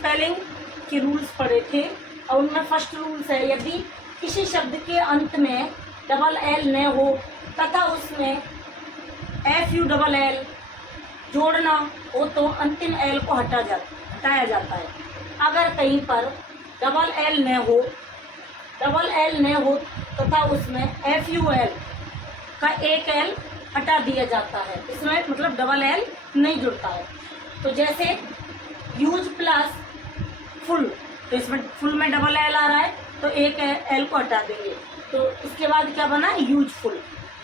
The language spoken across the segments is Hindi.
स्पेलिंग के रूल्स पढ़े थे और उनमें फर्स्ट रूल्स है, यदि किसी शब्द के अंत में डबल एल न हो तथा उसमें FULL जोड़ना हो तो अंतिम एल को हटाया जाता है। अगर कहीं पर डबल एल न हो तथा उसमें FUL का एक एल हटा दिया जाता है, इसमें मतलब डबल एल नहीं जुड़ता है। तो जैसे यूज प्लस फुल, तो इसमें फुल में डबल एल आ रहा है तो एक एल को हटा देंगे, तो इसके बाद क्या बना यूजफुल,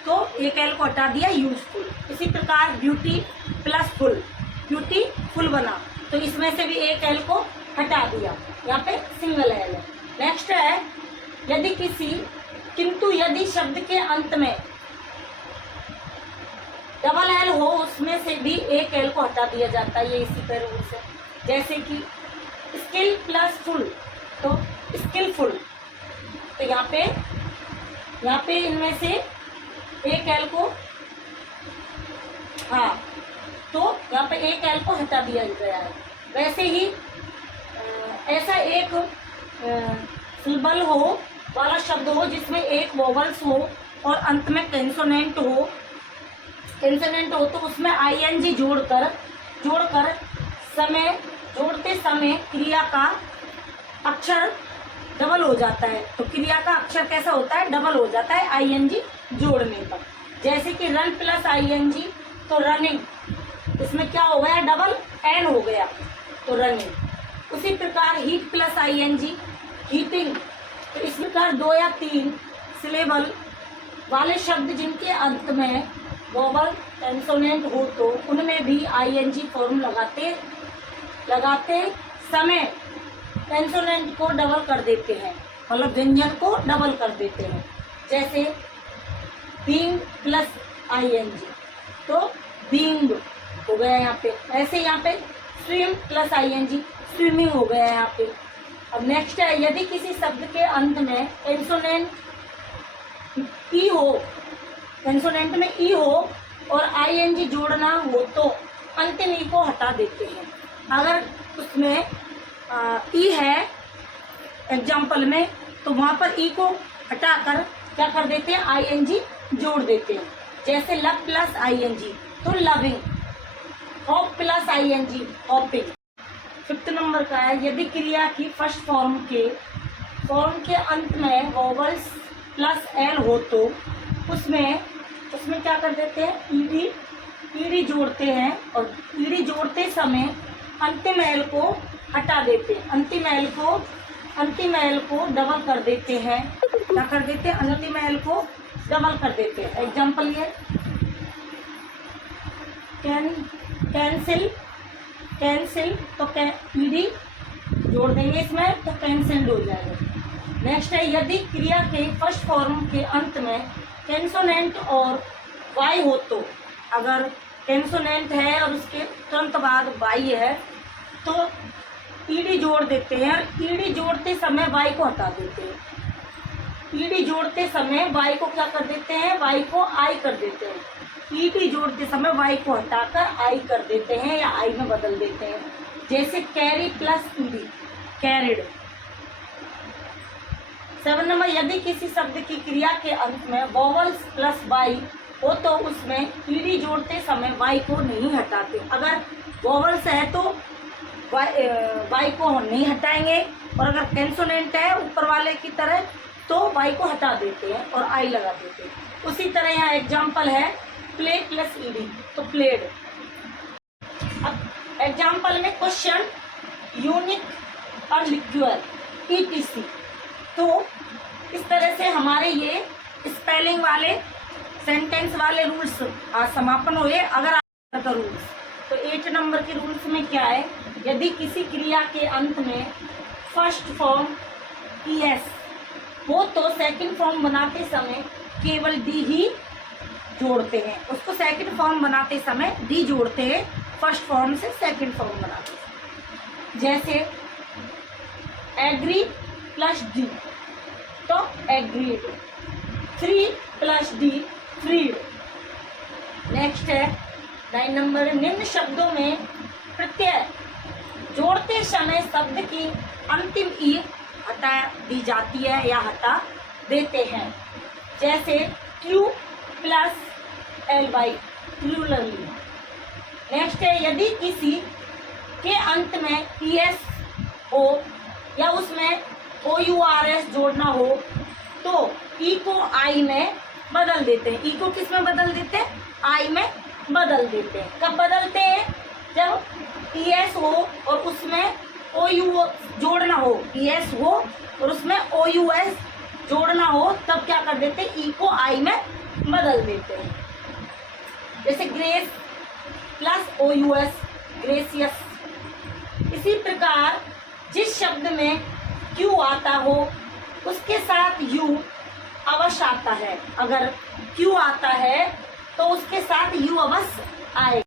तो एक एल को हटा दिया यूजफुल। इसी प्रकार ब्यूटी प्लस फुल, ब्यूटीफुल बना, तो इसमें से भी एक एल को हटा दिया, यहाँ पे सिंगल एल है। नेक्स्ट है यदि शब्द के अंत में डबल एल हो उसमें से भी एक एल को हटा दिया जाता है, ये इसी का रूल है। जैसे कि स्किल प्लस फुल, तो स्किलफुल, तो यहाँ पे इनमें से एक एल को, हाँ, तो यहाँ पे एक एल को हटा दिया गया है। वैसे ही ऐसा एक सिंबल हो वाला शब्द हो जिसमें एक वोवल्स हो और अंत में कंसोनेंट हो तो उसमें ING जोड़कर जोड़ते समय क्रिया का अक्षर डबल हो जाता है। तो क्रिया का अक्षर कैसा होता है, डबल हो जाता है ING जोड़ने पर। जैसे कि रन प्लस ING, तो रनिंग, इसमें क्या हो गया, डबल एन हो गया, तो रनिंग। उसी प्रकार हीट प्लस ING, हीटिंग, तो इस प्रकार 2 या 3 सिलेबल वाले शब्द जिनके अंत में वोवल कंसोनेंट हो तो उनमें भी ING फॉर्म लगाते समय कंसोनेंट को डबल कर देते हैं, मतलब व्यंजन को डबल कर देते हैं। जैसे बीइंग प्लस ING, तो बीइंग हो गया यहाँ पे। ऐसे यहाँ पे स्विम प्लस ING, स्विमिंग हो गया यहाँ पे। अब नेक्स्ट है, यदि किसी शब्द के अंत में कंसोनेंट में ई हो और ING जोड़ना हो तो अंतिम ई को हटा देते हैं। अगर उसमें ई है एग्जाम्पल में, तो वहाँ पर ई को हटाकर क्या कर देते हैं, ING जोड़ देते हैं। जैसे लव प्लस ING, तो loving, hope plus ING, hopping. 5th number का है, यदि क्रिया की फर्स्ट फॉर्म के अंत में वोवल्स प्लस एल हो तो उसमें क्या कर देते हैं, ईडी जोड़ते हैं और ईडी जोड़ते समय अंतिम एल को हटा देते हैं, अंतिम एल को डबल कर देते हैं। क्या कर देते हैं, अंतिम एल को डबल कर देते हैं। एग्जाम्पल ये कैंसिल, तो ईडी जोड़ देंगे इसमें, तो कैंसिल्ड हो जाएगा। नेक्स्ट है, यदि क्रिया के फर्स्ट फॉर्म के अंत में कंसोनेंट और वाई हो तो, अगर कंसोनेंट है और उसके तुरंत बाद वाई है तो ईडी जोड़ देते हैं। ईडी जोड़ते समय वाई को हटा देते हैं। ईडी जोड़ते समय वाई को क्या कर देते हैं, वाई को आई कर देते हैं। ईडी जोड़ते समय वाई को हटाकर आई कर देते हैं या आई में बदल देते हैं। जैसे carry plus ED, carried. 7 number, यदि किसी शब्द की क्रिया के अंत में वोवल्स प्लस वाई हो तो उसमें ईडी जोड़ते समय वाई को नहीं हटाते। अगर वोवल्स है तो वाई को नहीं हटाएंगे, और अगर कंसोनेंट है ऊपर वाले की तरह तो वाई को हटा देते हैं और आई लगा देते हैं। उसी तरह यहाँ एग्जाम्पल है प्ले प्लस ईडी, तो प्लेड। अब एग्जाम्पल में क्वेश्चन, यूनिक और लिक्विड, ETC। तो इस तरह से हमारे ये स्पेलिंग वाले, सेंटेंस वाले रूल्स समापन हुए। अगर आपका रूल्स, तो 8 नंबर के रूल्स में क्या है, यदि किसी क्रिया के अंत में फर्स्ट फॉर्म ES हो तो सेकंड फॉर्म बनाते समय केवल D ही जोड़ते हैं। उसको सेकंड फॉर्म बनाते समय D जोड़ते हैं, फर्स्ट फॉर्म से सेकंड फॉर्म बनाते हैं। जैसे एग्री प्लस D, तो agreed. 3 plus D, freed. Next है 9 नंबर, निम्न शब्दों में प्रत्यय जोड़ते समय शब्द की अंतिम ई हटा दी जाती है या हटा देते हैं, जैसे Q प्लस LY प्लूरली। नेक्स्ट है, यदि किसी के अंत में ES हो या उसमें OURS जोड़ना हो तो E को I में बदल देते हैं। E को किस में बदल देते हैं? I में बदल देते हैं। कब बदलते हैं? जब ES हो और उसमें OU जोड़ना हो, ES हो और उसमें OUS जोड़ना हो, तब क्या कर देते हैं? E को I में बदल देते हैं। जैसे ग्रेस प्लस OUS ग्रेसियस। इसी प्रकार जिस शब्द में Q आता हो उसके साथ U अवश्य आता है। अगर Q आता है तो उसके साथ U अवश्य आएगा।